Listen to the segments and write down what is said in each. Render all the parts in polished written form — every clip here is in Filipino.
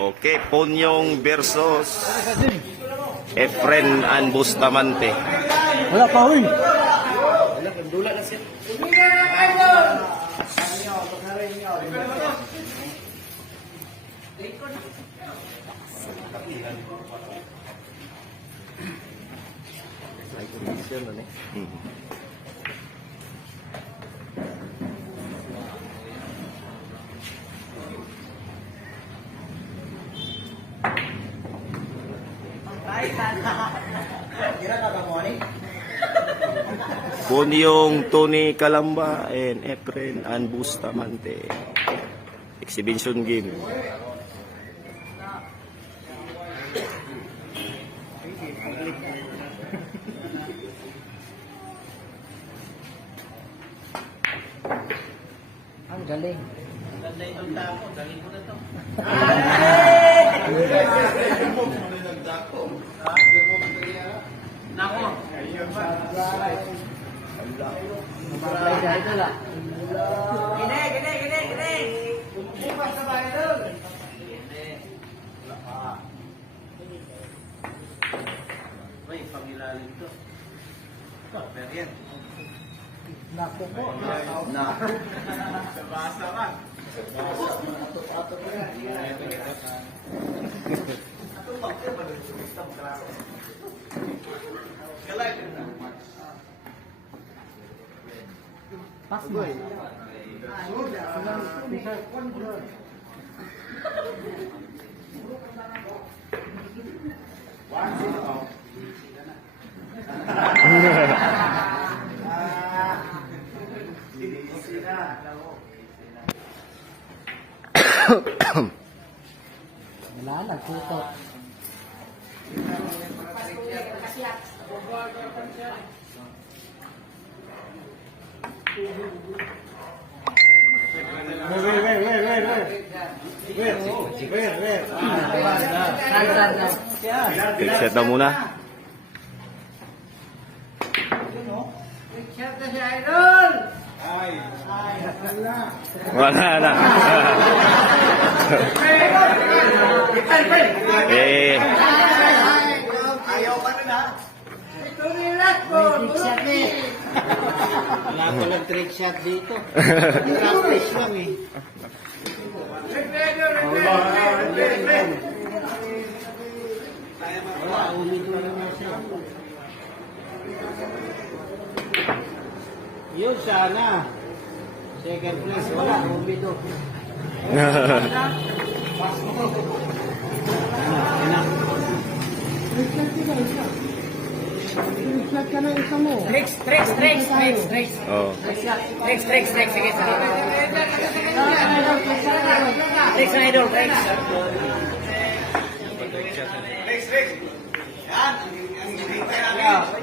Okay, Ponyong versus Efren and Bustamante. Wala pa, uy. Wala, dula na siya. Ponyong Tony Calamba and Efren and Bustamante. Exhibition game. Ang galing. Ganda itong tapo, galing ko na to. Nako. Gine. Bukas sa bahay doon. Uy, pangilalim to. Ito, pero yan. Nako po. Nako. Sa basa ka. Pas mo. Wala na, tutok. Set na muna. Wala na. Ayaw pa rin ha. Wala ko lang trick shot dito. Practice lang eh. Wala, umito naman siya. Yun sana. Second place, wala, umito. Tricks ka na isa mo. Tricks. Oh. Tricks. Sige, sa Tricks na idol, tricks. Yan, ang hinihintay namin.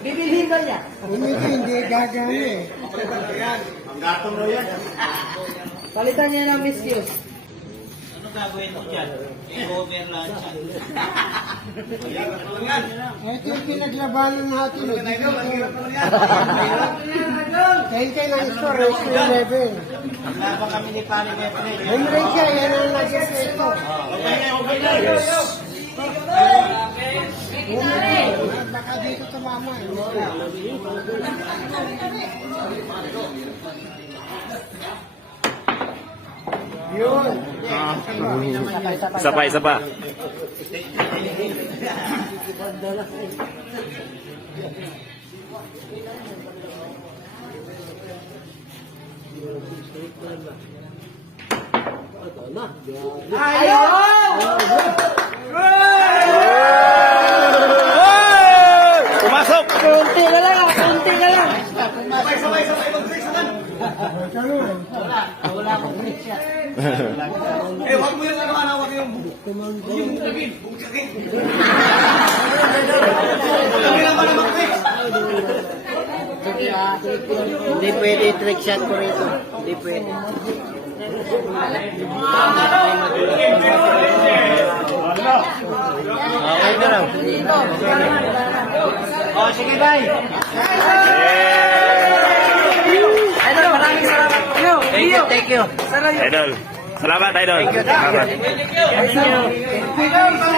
Bibilhin ba niya? Hindi gagawin eh. Yan, ang gatong mo yan. Palitan niya ng mistyos. Ano gagawin mo dyan? I-over lang siya. Yan, ano lang yan? Ito yung pinaglabanan natin. Ano na yun? Ang hirap lang yan. Dahil kayo ng score, ratio 11. Wala ba kami ni Pari Efren? Home run siya, yan ang naging ito. Okay na. Baka dito tumama eh. Yun. Isa pa. Pumasok! Kunti na lang. Sabay, mag-tricks naman. Wala akong trick shot. Wag mo yung wag yung bugtagin. Hindi naman na mag-tricks. Hindi pwede trick shot ko rito. Hindi pwede. Okay na lang. Oh, sige, bye. Idol, maraming salamat po. Thank you. Idol. Salamat, Idol. Salamat. Thank you.